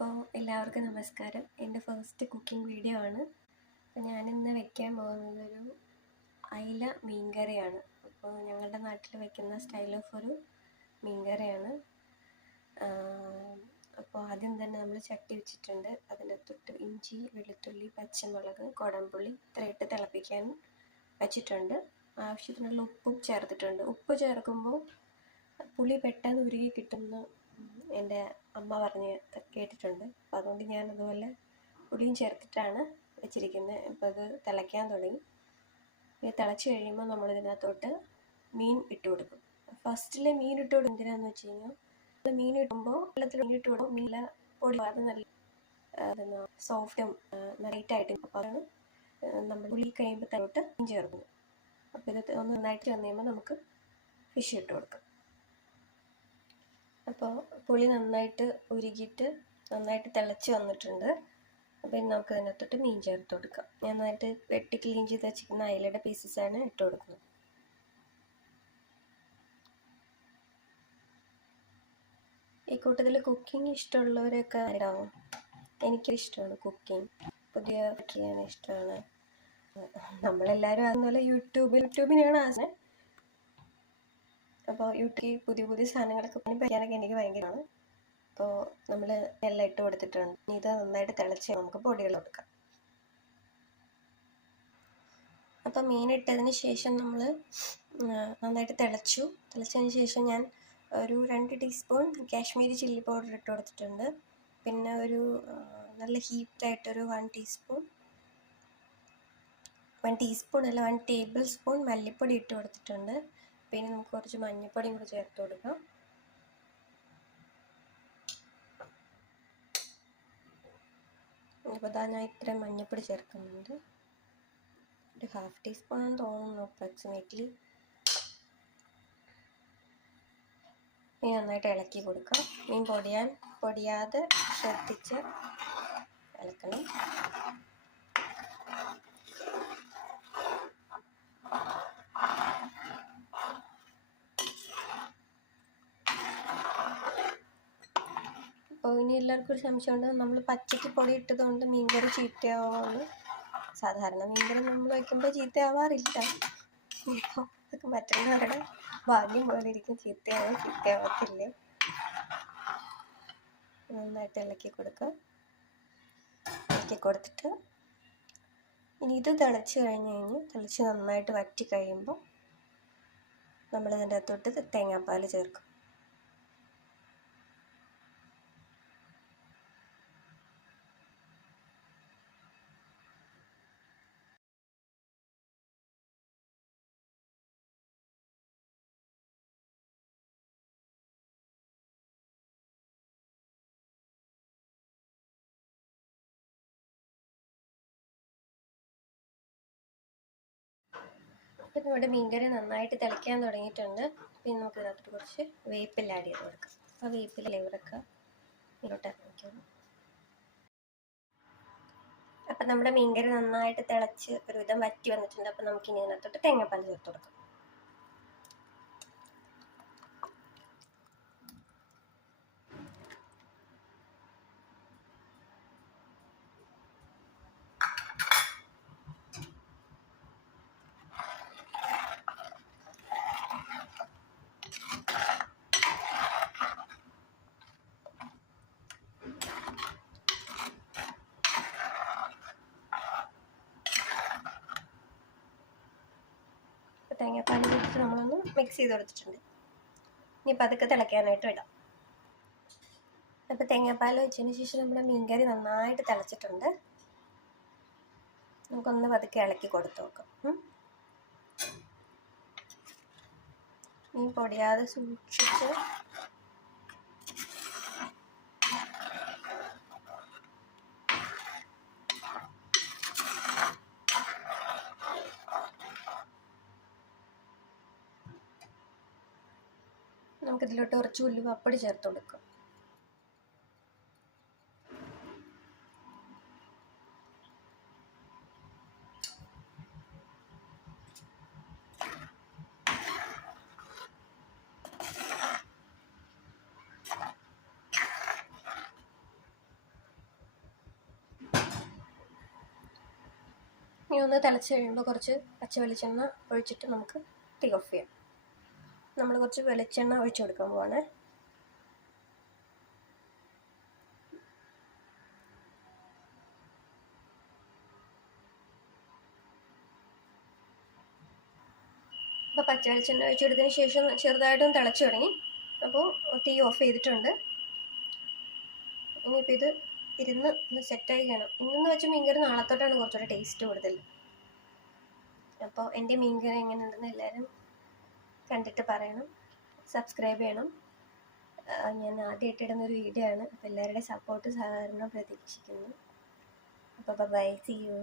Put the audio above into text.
അപ്പോൾ എല്ലാവർക്കും നമസ്കാരം. എൻ്റെ ഫസ്റ്റ് കുക്കിംഗ് വീഡിയോ ആണ്. അപ്പോൾ ഞാനിന്ന് വെക്കാൻ പോകുന്നതൊരു അയില മീൻകറിയാണ്. അപ്പോൾ ഞങ്ങളുടെ നാട്ടിൽ വെക്കുന്ന സ്റ്റൈൽ ഓഫ് ഒരു മീൻകറിയാണ്. അപ്പോൾ ആദ്യം തന്നെ നമ്മൾ ചട്ടി വെച്ചിട്ടുണ്ട്. അതിൻ്റെ തൊട്ട് ഇഞ്ചി, വെളുത്തുള്ളി, പച്ചമുളക്, കുടംപുളി ഇത്രയിട്ട് തിളപ്പിക്കാൻ വെച്ചിട്ടുണ്ട്. ആവശ്യത്തിനുള്ള ഉപ്പും ചേർത്തിട്ടുണ്ട്. ഉപ്പ് ചേർക്കുമ്പോൾ പുളി പെട്ടെന്ന് ഉരുകി കിട്ടുന്ന എൻ്റെ അമ്മ പറഞ്ഞ് കേട്ടിട്ടുണ്ട്. അപ്പോൾ അതുകൊണ്ട് ഞാൻ അതുപോലെ പുളിയും ചേർത്തിട്ടാണ് വെച്ചിരിക്കുന്നത്. അപ്പോൾ അത് തിളയ്ക്കാൻ തുടങ്ങി. ഇത് തിളച്ച് കഴിയുമ്പോൾ നമ്മളിതിനകത്തോട്ട് മീൻ ഇട്ട് കൊടുക്കും. ഫസ്റ്റിൽ മീൻ ഇട്ട് കൊടുക്കും. എന്തിനാന്ന് വെച്ച് കഴിഞ്ഞാൽ മീൻ ഇടുമ്പോൾ വെള്ളത്തിൽ മീൻ ഇട്ട് കൊടുക്കും. മീൻ പൊടി അത് നല്ല സോഫ്റ്റും ലൈറ്റായിട്ടും. അപ്പോൾ അതാണ് നമ്മൾ പുളി കഴിയുമ്പോൾ തലോട്ട് മീൻ ചേർക്കുന്നത്. അപ്പോൾ ഇത് ഒന്ന് നന്നായിട്ട് വന്നു കഴിയുമ്പോൾ നമുക്ക് ഫിഷ് ഇട്ട് കൊടുക്കാം. അപ്പോൾ പുളി നന്നായിട്ട് ഉരുകിയിട്ട് നന്നായിട്ട് തിളച്ച് വന്നിട്ടുണ്ട്. അപ്പോൾ നമുക്ക് അതിനകത്തോട്ട് മീൻ ചേർത്ത് കൊടുക്കാം. ഞാൻ നന്നായിട്ട് വെട്ടി ക്ലീൻ ചെയ്ത് വെച്ചിരിക്കുന്ന അയിലയുടെ പീസസാണ് ഇട്ട് കൊടുക്കുന്നത്. ഈ കൂട്ടത്തിൽ കുക്കിംഗ് ഇഷ്ടമുള്ളവരൊക്കെ ഉണ്ടാവും. എനിക്കിഷ്ടമാണ് കുക്കിംഗ്, പുതിയ ചെയ്യാൻ ഇഷ്ടമാണ്. നമ്മളെല്ലാവരും അതുപോലെ യൂട്യൂബിനെയാണ് ആശയം. അപ്പോൾ യൂട്യൂബിൽ പുതിയ പുതിയ സാധനങ്ങളൊക്കെ പഠിക്കാനൊക്കെ എനിക്ക് ഭയങ്കരമാണ്. അപ്പോൾ നമ്മൾ എല്ലാം ഇട്ട് കൊടുത്തിട്ടുണ്ട്. ഇത് നന്നായിട്ട് തിളച്ച് നമുക്ക് പൊടികൾ കൊടുക്കാം. അപ്പോൾ മീൻ ഇട്ടതിന് ശേഷം നമ്മൾ നന്നായിട്ട് തിളച്ചതിന് ശേഷം ഞാൻ ഒരു 2 ടീസ്പൂൺ കാശ്മീരി ചില്ലി പൗഡർ ഇട്ട് കൊടുത്തിട്ടുണ്ട്. പിന്നെ ഒരു നല്ല ഹീറ്റായിട്ടൊരു 1 ടേബിൾ സ്പൂൺ മല്ലിപ്പൊടി ഇട്ട് കൊടുത്തിട്ടുണ്ട്. പിന്നെ നമുക്ക് കുറച്ച് മഞ്ഞൾപ്പൊടിയും കൂടി ചേർത്ത് കൊടുക്കാം. അപ്പോൾ ഞാൻ ഇത്രയും മഞ്ഞൾപ്പൊടി ചേർക്കുന്നുണ്ട്. ഒരു 1/2 ടീസ്പൂൺ ആണെന്ന് തോന്നുന്നു അപ്രോക്സിമേറ്റ്ലി. മീൻ നന്നായിട്ട് ഇളക്കി കൊടുക്കാം. മീൻ പൊടിയാതെ ശ്രദ്ധിച്ച് ഇളക്കണം. അപ്പോൾ ഇനി എല്ലാവർക്കും ഒരു സംശയമുണ്ട്, നമ്മൾ പച്ചയ്ക്ക് പൊടി ഇട്ടതുകൊണ്ട് മീൻകറി ചീത്തയാവുമെന്ന്. സാധാരണ മീൻകറി നമ്മൾ വയ്ക്കുമ്പോൾ ചീത്തയാവാറില്ല. ഇപ്പോൾ അതൊക്കെ മറ്റുള്ളവരുടെ ഭാഗ്യം പോലെ ഇരിക്കും. ചീത്തയാവത്തില്ലേ. നന്നായിട്ട് ഇളക്കി കൊടുത്തിട്ട് ഇനി ഇത് തിളച്ച് നന്നായിട്ട് വറ്റി കഴിയുമ്പോൾ നമ്മളിതിൻ്റെ അകത്തോട്ട് തേങ്ങാപ്പാൽ ചേർക്കും. ഇപ്പം നമ്മുടെ മീൻകറി നന്നായിട്ട് തിളയ്ക്കാൻ തുടങ്ങിയിട്ടുണ്ട്. പിന്നെ നമുക്ക് ഇതിനകത്ത് കുറച്ച് വേപ്പില ആഡ് ചെയ്ത് കൊടുക്കാം. അപ്പോൾ വേപ്പില ഫ്ലേവറൊക്കെ ഇങ്ങോട്ട് ഇറങ്ങിക്കണം. അപ്പം നമ്മുടെ മീൻകറി നന്നായിട്ട് തിളച്ച് ഒരുവിധം വറ്റി വന്നിട്ടുണ്ട്. അപ്പം നമുക്കിനി ഇതിനകത്തോട്ട് തേങ്ങാപ്പാൽ ചേർത്ത് കൊടുക്കാം. തേങ്ങാപ്പാൽ ചേർത്ത് നമ്മളൊന്ന് മിക്സ് ചെയ്ത് കൊടുത്തിട്ടുണ്ട്. ഇനിയിപ്പോൾ അതൊക്കെ തിളയ്ക്കാനായിട്ട് ഇടാം. അപ്പോൾ തേങ്ങാപ്പാൽ വെച്ചതിന് ശേഷം നമ്മുടെ മീൻകറി നന്നായിട്ട് തിളച്ചിട്ടുണ്ട്. നമുക്കൊന്ന് പതുക്കെ ഇളക്കി കൊടുത്ത് നോക്കാം. മീൻ പൊടിയാതെ സൂക്ഷിച്ച് നമുക്കിതിലോട്ട് കുറച്ച് ഉലുവപ്പൊടി ചേർത്ത് കൊടുക്കാം. ഒന്ന് തിളച്ച് കഴിയുമ്പോൾ കുറച്ച് പച്ച വെളിച്ചെണ്ണ ഒഴിച്ചിട്ട് നമുക്ക് തീ ഓഫ് ചെയ്യാം. നമ്മൾ കുറച്ച് വെളിച്ചെണ്ണ ഒഴിച്ചു കൊടുക്കാൻ പോവാണ്. അപ്പോൾ പച്ച വെളിച്ചെണ്ണ ഒഴിച്ചു കൊടുത്തതിന് ശേഷം ചെറുതായിട്ടൊന്ന് തിളച്ച് തുടങ്ങി. അപ്പോൾ തീ ഓഫ് ചെയ്തിട്ടുണ്ട്. ഇനിയിപ്പോൾ ഇത് ഇരുന്ന് ഒന്ന് സെറ്റായി കാണാം. ഇന്നെന്ന് വെച്ചാൽ മീൻകറി നാളത്തോട്ടാണ് കുറച്ചുകൂടെ ടേസ്റ്റ് കൂടുതൽ. അപ്പോൾ എൻ്റെ മീൻകറി എങ്ങനെയുണ്ടെന്ന് എല്ലാവരും കണ്ടിട്ട് പറയണം, സബ്സ്ക്രൈബ് ചെയ്യണം. ഞാൻ ആദ്യമായിട്ട് ഇടുന്നൊരു വീഡിയോ ആണ്. അപ്പോൾ എല്ലാവരുടെയും സപ്പോർട്ട് സഹകരണം പ്രതീക്ഷിക്കുന്നു. അപ്പോൾ ബൈ, സീ യു.